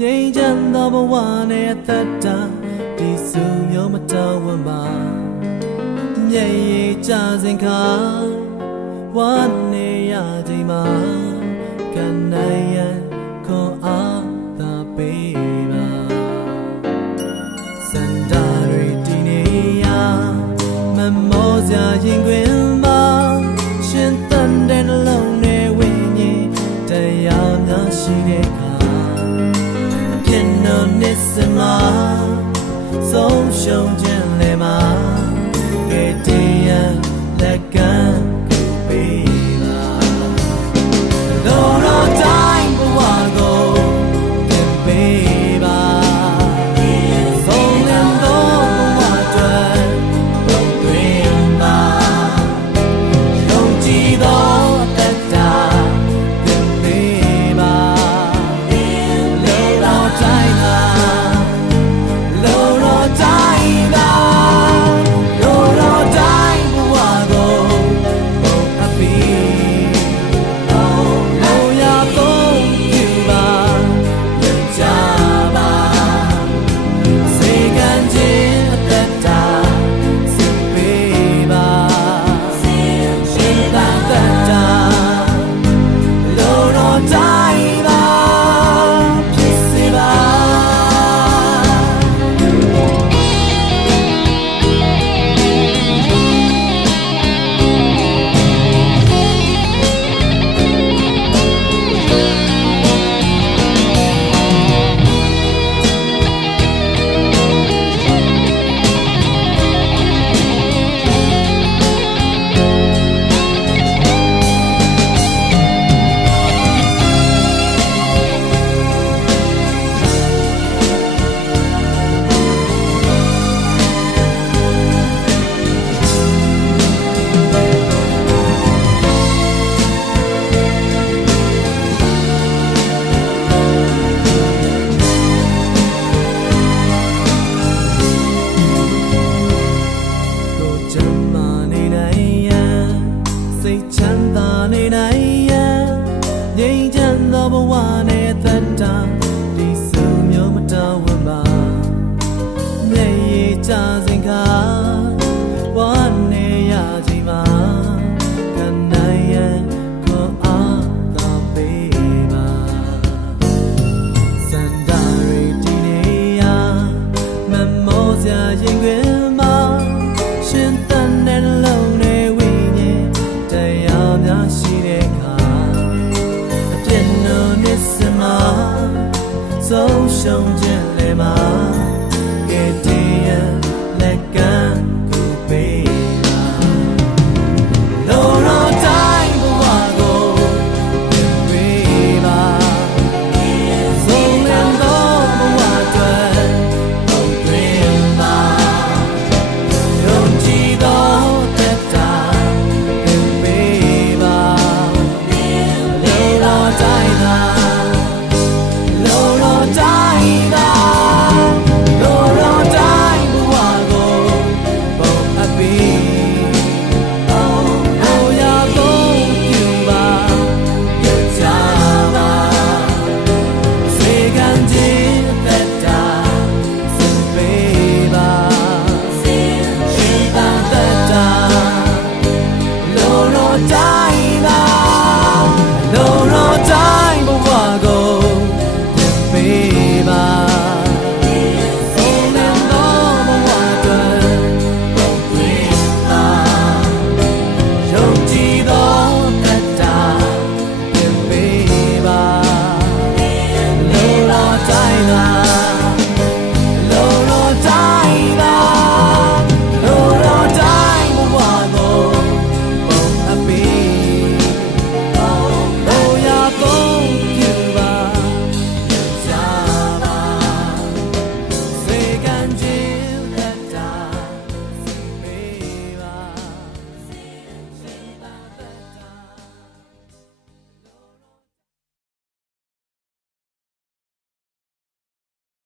ငြိမ်းချမ်းသောဘဝနဲ့အသက်တာဒီစုမျိုးမတော်ဝင်ပါမျက်ရည်ကျစဉ်ခါဝမ်းနေရချိန်မှာကနိုင်ရန်ခွန်အားသာပေးပါစန္ဒာရီဒီနေရမမောစရာရင်ခွင်မှာရှင်တန်တဲ့နှလုံးနဲ့ဝိညာဉ်တရားများရှိတဲ့အခါပြည့်နှံနေစမှာဆုံးရှုံးခြင်းလည်းမှာကဲတရားလက်ကမ်းပေးပါတော်တိုင်းဘဝကိုပြန်ပေးပါဆုံးလန်းသောဘဝအတွက်လုံးသွင်းပါယုံကြည်သောအသက်တာပြန်ပေးပါလောတော်တိုင်းသာစိတ်ချမ်းသာနေနိုင်ရန်ငြိမ်းချမ်းသောဘဝနဲ့သက်တာဒီစုမျိုးမတော်ဝင်ပါမျက်ရည်ကျစဉ်ခါဝမ်းနေရချိန်မှာကနိုင်ရန်ခွန်အားသာပေးပါစန္ဒာရီဒီနေရမမောစရာရင်ခွင်မှာရှင်တန်တဲ့လုံးနဲ့တရားများရှိတဲ့အခါအပြည့်နှုံးနေစမှာဆုံးရှုံးခြင်းလည်းမှာ